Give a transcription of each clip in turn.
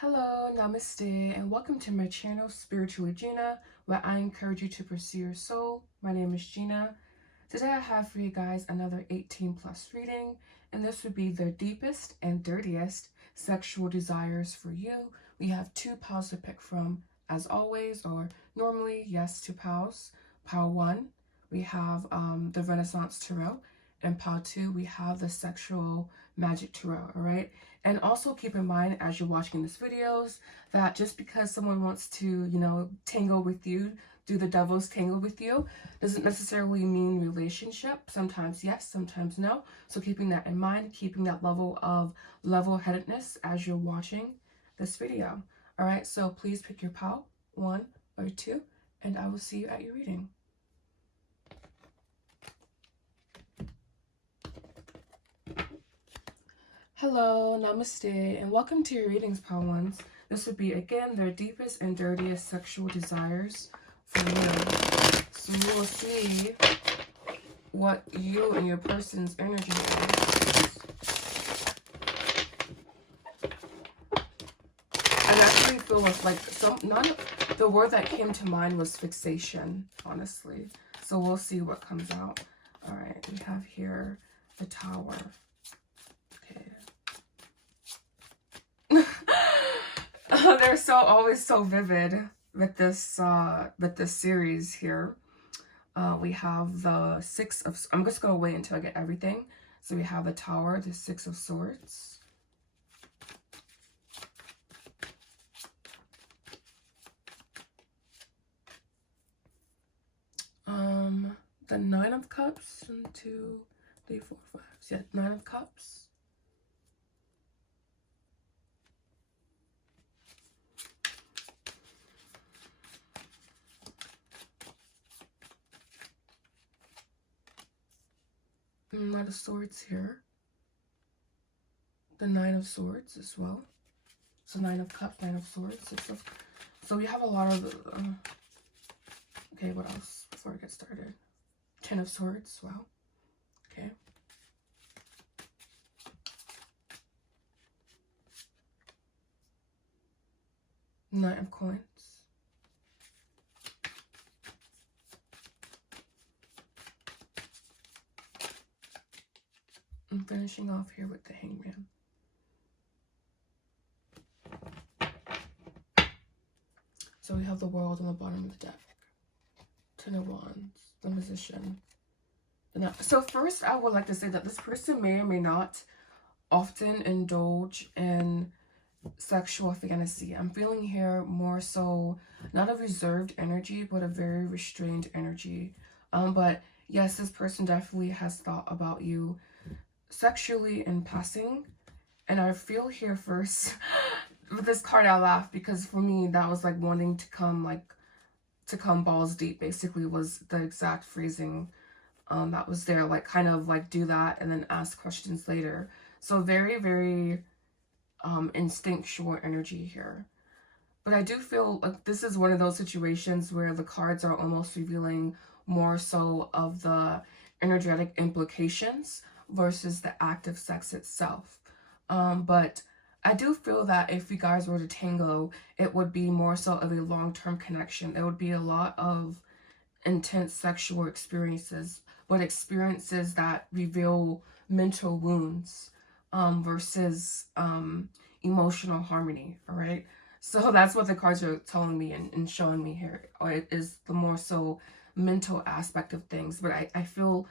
Hello, Namaste, and welcome to my channel, Spiritually Gina, where I encourage you to pursue your soul. My name is Gina. Today I have for you guys another 18 plus reading, and this would be the deepest and dirtiest sexual desires for you. We have two piles to pick from, as always, or normally, yes, two piles. Pile 1, we have the Renaissance Tarot, and pile 2, we have the Sexual Magic Tarot, all right? And also keep in mind as you're watching these videos that just because someone wants to, tangle with you, do the devil's tangle with you, doesn't necessarily mean relationship. Sometimes yes, sometimes no. So keeping that in mind, keeping that level of level-headedness as you're watching this video. All right, so please pick your pile, 1 or 2, and I will see you at your reading. Hello, Namaste, and welcome to your readings, pile ones. This would be, again, their deepest and dirtiest sexual desires for you. So we will see what you and your person's energy is. I actually feel like the word that came to mind was fixation, honestly. So we'll see what comes out. All right, we have here the Tower. They're always so vivid with this series here. We have the Six of, I'm just gonna wait until I get everything. So we have the Tower, the Six of Swords, the Nine of Cups, 1, 2, 3, 4, 5. Yeah, Nine of Cups. Knight of Swords here. The Nine of Swords as well. So Nine of Cups, Nine of Swords, Six of... So we have a lot of... okay, what else before I get started? Ten of Swords, wow. Okay. Knight of Coins. I'm finishing off here with the Hangman. So we have the World on the bottom of the deck. Ten of Wands, the Magician. So first, I would like to say that this person may or may not often indulge in sexual fantasy. I'm feeling here more so not a reserved energy, but a very restrained energy. But yes, this person definitely has thought about you sexually in passing. And I feel here first with this card, I laugh because for me that was like wanting to come balls deep, basically, was the exact phrasing that was there, like kind of like do that and then ask questions later. So very, very instinctual energy here. But I do feel like this is one of those situations where the cards are almost revealing more so of the energetic implications versus the act of sex itself. But I do feel that if you guys were to tango, it would be more so of a long-term connection. There would be a lot of intense sexual experiences, but experiences that reveal mental wounds versus emotional harmony, all right? So that's what the cards are telling me and showing me here. It is the more so mental aspect of things. But I feel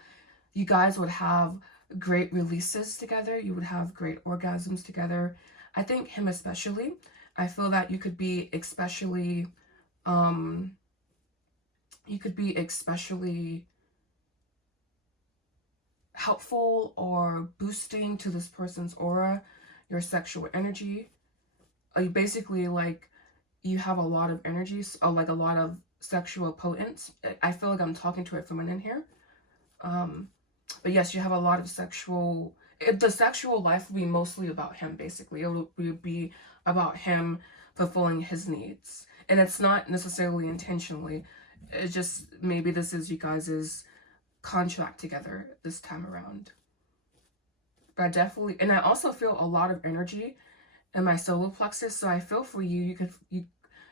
you guys would have great releases together. You would have great orgasms together. I think him especially. I feel that you could be especially helpful or boosting to this person's aura, your sexual energy. You basically, like, you have a lot of energy, like a lot of sexual potence. I feel like I'm talking to a feminine here. But yes, you have a lot of sexual... The sexual life will be mostly about him, basically. It will be about him fulfilling his needs. And it's not necessarily intentionally. It's just maybe this is you guys' contract together this time around. But I definitely... And I also feel a lot of energy and my solar plexus. So I feel for you,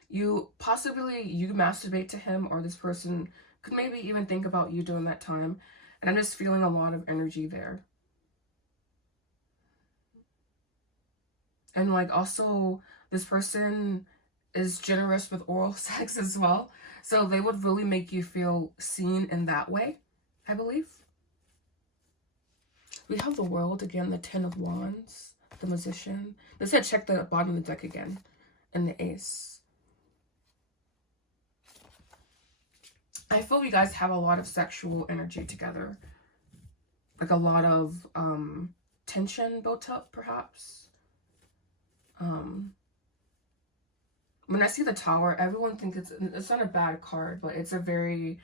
you possibly you masturbate to him, or this person could maybe even think about you during that time. And I'm just feeling a lot of energy there. And like also this person is generous with oral sex as well. So they would really make you feel seen in that way, I believe. We have the World again, the Ten of Wands, the Magician. Let's check the bottom of the deck again, and the Ace. I feel you guys have a lot of sexual energy together. Like a lot of tension built up, perhaps. When I see the Tower, everyone thinks it's not a bad card, but it's a very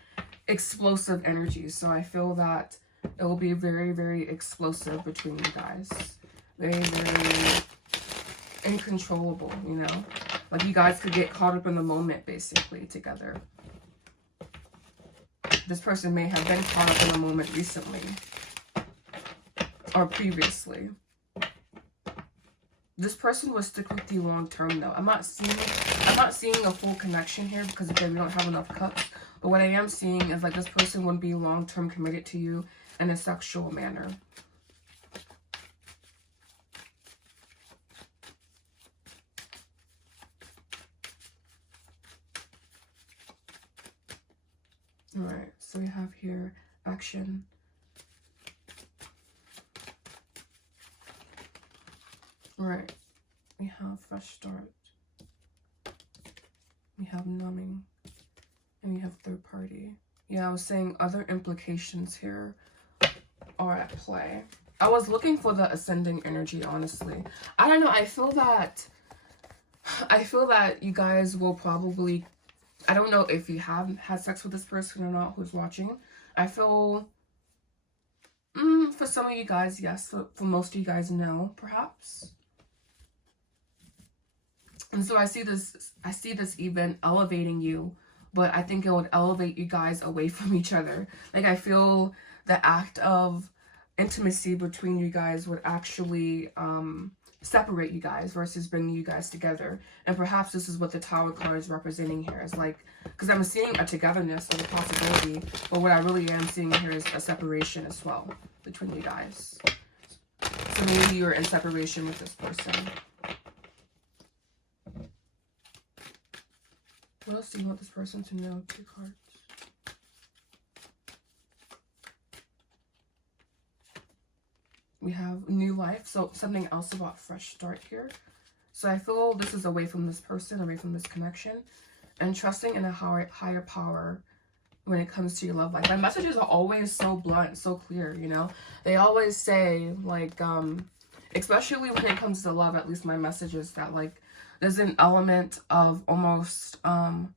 explosive energy. So I feel that it will be very, very explosive between you guys. Very, very uncontrollable, you know? Like you guys could get caught up in the moment, basically, together. This person may have been caught up in the moment recently. Or previously. This person will stick with you long term though. I'm not seeing a full connection here because again we don't have enough cups. But what I am seeing is like this person would be long term committed to you in a sexual manner. Alright, so we have here action. Right, we have fresh start, we have numbing, and we have third party. Yeah, I was saying other implications here are at play. I was looking for the ascending energy, honestly. I don't know, I feel that you guys will probably, I don't know if you have had sex with this person or not who's watching. I feel, for some of you guys, yes. For most of you guys, no, perhaps. And so I see this even elevating you, but I think it would elevate you guys away from each other. Like I feel the act of intimacy between you guys would actually separate you guys versus bringing you guys together. And perhaps this is what the Tower card is representing here. Is like, because I'm seeing a togetherness as a possibility, but what I really am seeing here is a separation as well between you guys. So maybe you're in separation with this person. What else do you want this person to know? 2 cards. We have new life. So something else about fresh start here. So I feel this is away from this person, away from this connection. And trusting in a higher power when it comes to your love life. My messages are always so blunt, so clear, you know. They always say, like, especially when it comes to love, at least my message is that, like, there's an element of almost, there's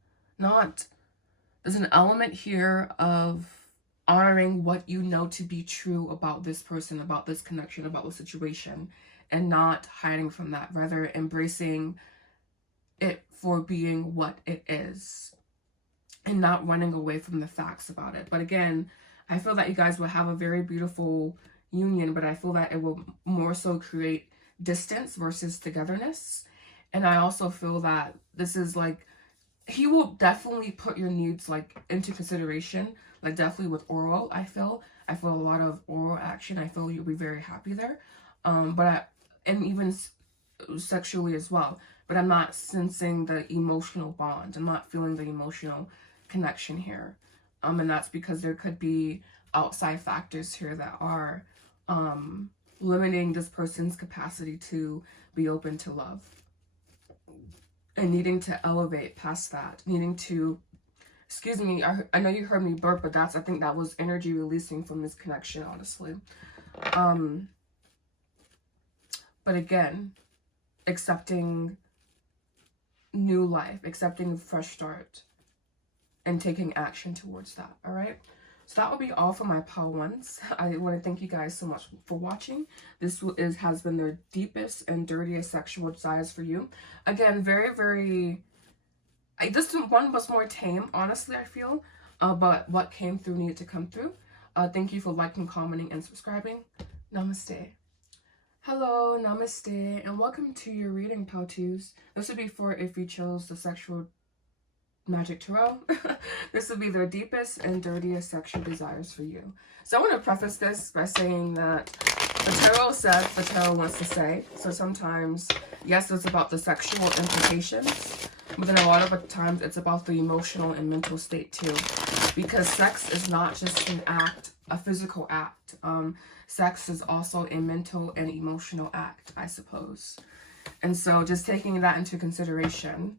an element here of honoring what you know to be true about this person, about this connection, about the situation, and not hiding from that, rather embracing it for being what it is and not running away from the facts about it. But again, I feel that you guys will have a very beautiful union, but I feel that it will more so create distance versus togetherness. And I also feel that this is like, he will definitely put your needs like into consideration, like definitely with oral. I feel a lot of oral action. I feel you'll be very happy there, and even sexually as well. But I'm not sensing the emotional bond. I'm not feeling the emotional connection here, and that's because there could be outside factors here that are limiting this person's capacity to be open to love. And needing to elevate past that, needing to, excuse me, I know you heard me burp, but I think that was energy releasing from this connection, honestly. But again, accepting new life, accepting a fresh start, and taking action towards that, all right? So that will be all for my pile ones. I want to thank you guys so much for watching. This has been their deepest and dirtiest sexual desires for you. Again, very, very... this one was more tame, honestly, I feel. But what came through needed to come through. Thank you for liking, commenting, and subscribing. Namaste. Hello, namaste, and welcome to your reading, Powtoos. This would be for if you chose the sexual magic tarot. This would be their deepest and dirtiest sexual desires for you. So I want to preface this by saying that the tarot says the tarot wants to say. So sometimes, yes, it's about the sexual implications, but then a lot of the times it's about the emotional and mental state too. Because sex is not just an act, a physical act. Sex is also a mental and emotional act, I suppose. And so just taking that into consideration,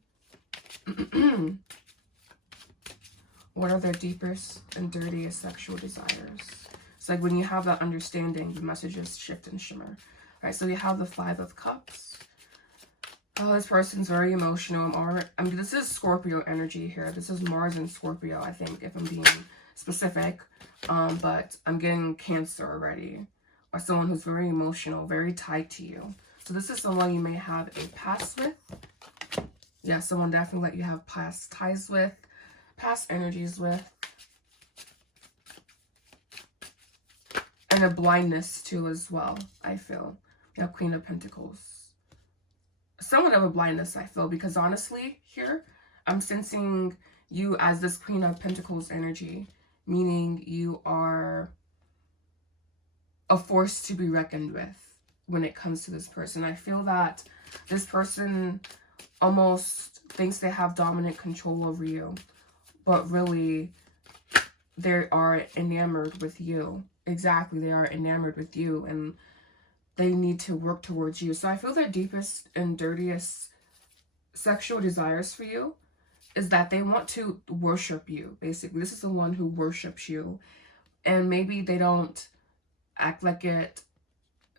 what are their deepest and dirtiest sexual desires? It's like when you have that understanding, the messages shift and shimmer. All right, so we have the Five of Cups. Oh, this person's very emotional. I mean, this is Scorpio energy here. This is Mars and Scorpio, I think, if I'm being specific. But I'm getting Cancer already. Or someone who's very emotional, very tied to you. So this is someone you may have a past with. Yeah, someone definitely that you have past ties with, past energies with. And a blindness too as well, I feel. You have Queen of Pentacles. Somewhat of a blindness, I feel, because honestly, here, I'm sensing you as this Queen of Pentacles energy, meaning you are a force to be reckoned with when it comes to this person. I feel that this person almost thinks they have dominant control over you, but really, they are enamored with you. Exactly, they are enamored with you, and they need to work towards you. So I feel their deepest and dirtiest sexual desires for you is that they want to worship you, basically. This is the one who worships you. And maybe they don't act like it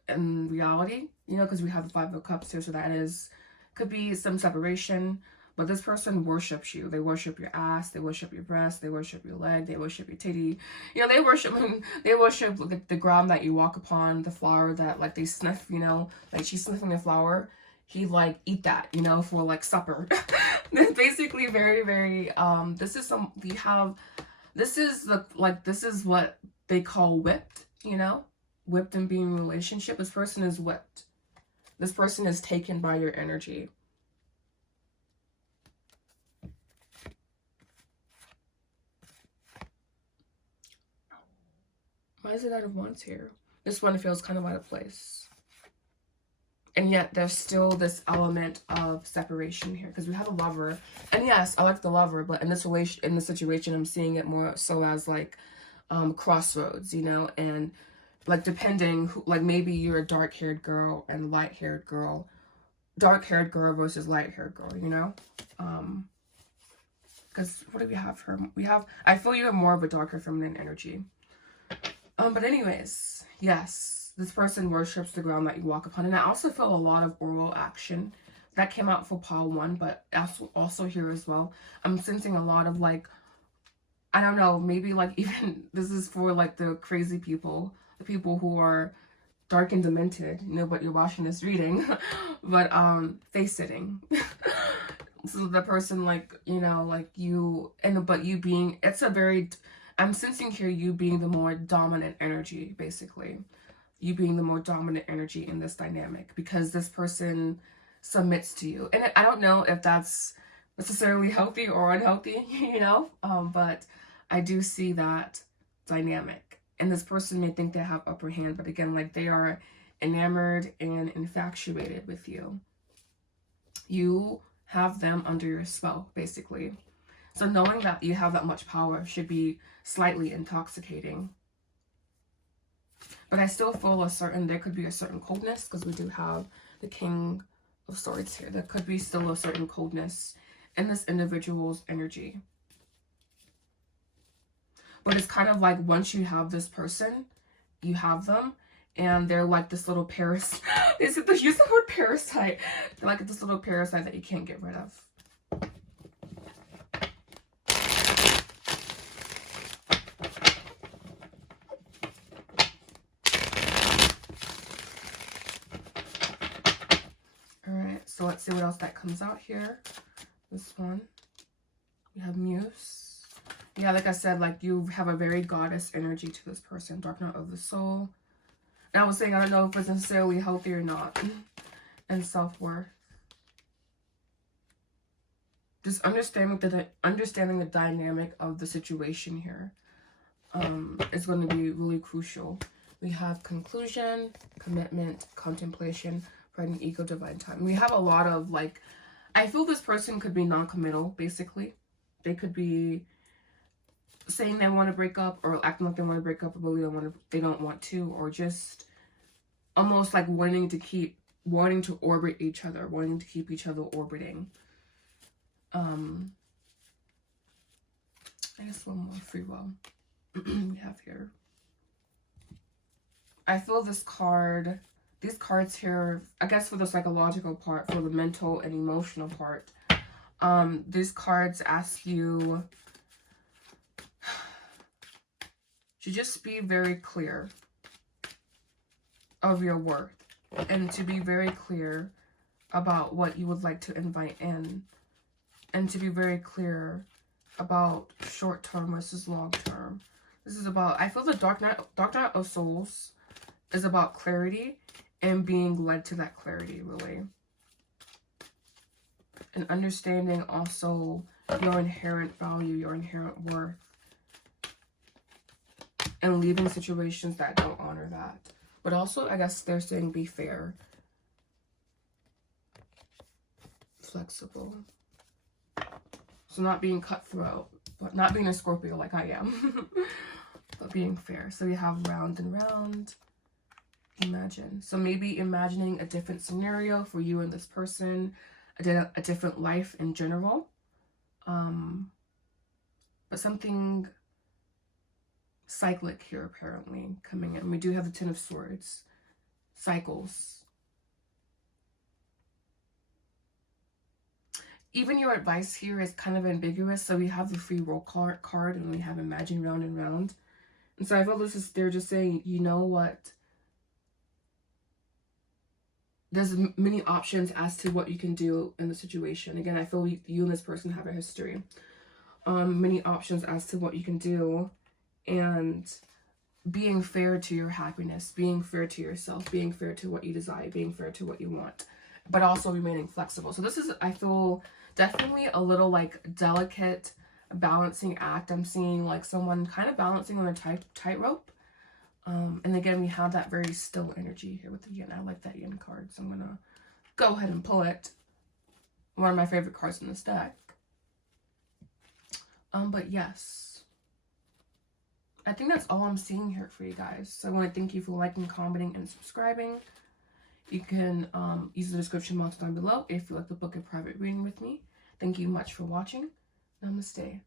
in reality, you know, because we have the Five of Cups here. So that could be some separation. But this person worships you. They worship your ass. They worship your breast. They worship your leg. They worship your titty. You know, they worship the ground that you walk upon, the flower that, like, they sniff, you know. Like, she's sniffing the flower. He, like, eat that, you know, for, like, supper. It's basically very, very, this is what they call whipped, you know. Whipped and being in a relationship. This person is whipped. This person is taken by your energy. Why is it out of Wands here? This one feels kind of out of place. And yet there's still this element of separation here because we have a Lover. And yes, I like the Lover, but in this situation, I'm seeing it more so as like crossroads, you know, and like depending who, like maybe you're a dark-haired girl and light-haired girl, dark-haired girl versus light-haired girl, you know. Because what do we have her? I feel you have more of a darker feminine energy. But anyways, yes, this person worships the ground that you walk upon. And I also feel a lot of oral action. That came out for pile 1, but also here as well. I'm sensing a lot of, like, I don't know, maybe, like, even this is for, like, the crazy people. The people who are dark and demented, you know, but you're watching this reading. But, face-sitting. So the person, like, you know, like, I'm sensing here you being the more dominant energy, basically. You being the more dominant energy in this dynamic because this person submits to you. And I don't know if that's necessarily healthy or unhealthy, you know, but I do see that dynamic. And this person may think they have upper hand, but again, like, they are enamored and infatuated with you. You have them under your spell, basically. So knowing that you have that much power should be slightly intoxicating. But I still feel there could be a certain coldness because we do have the King of Swords here. There could be still a certain coldness in this individual's energy. But it's kind of like once you have this person, you have them, and they're like this little parasite. Use the word parasite. They're like this little parasite that you can't get rid of. So let's see what else that comes out here. This one. We have Muse. Yeah, like I said, like you have a very goddess energy to this person. Dark Night of the Soul. And I was saying, I don't know if it's necessarily healthy or not. And self-worth. Just understanding the dynamic of the situation here is going to be really crucial. We have conclusion, commitment, contemplation, pride and ego, divine time. We have a lot of, like, I feel this person could be non-committal, basically. They could be saying they want to break up, or acting like they want to break up, but they don't want to, or just almost like wanting to orbit each other, wanting to keep each other orbiting. I guess one more free will we have here. I feel these cards here, I guess for the psychological part, for the mental and emotional part, these cards ask you to just be very clear of your worth, and to be very clear about what you would like to invite in, and to be very clear about short-term versus long-term. This is about, I feel the Dark Knight of Souls is about clarity and being led to that clarity, really. And understanding also your inherent value, your inherent worth. And leaving situations that don't honor that. But also, I guess they're saying be fair. Flexible. So not being cutthroat, but not being a Scorpio like I am. But being fair. So you have round and round. Imagine. So maybe imagining a different scenario for you and this person. A different life in general. But something cyclic here apparently coming in. We do have the Ten of Swords. Cycles. Even your advice here is kind of ambiguous. So we have the free will card, and we have imagine round and round. And so I feel they're just saying, you know what? There's many options as to what you can do in the situation. Again, I feel you and this person have a history. Many options as to what you can do. And being fair to your happiness, being fair to yourself, being fair to what you desire, being fair to what you want, but also remaining flexible. So this is, I feel, definitely a little like delicate balancing act. I'm seeing like someone kind of balancing on a tightrope. And again, we have that very still energy here with the yin. I like that yin card, so I'm gonna go ahead and pull it. One of my favorite cards in this deck. But yes, I think that's all I'm seeing here for you guys. So I want to thank you for liking, commenting, and subscribing. You can use the description box down below if you like to book a private reading with me. Thank you much for watching. Namaste.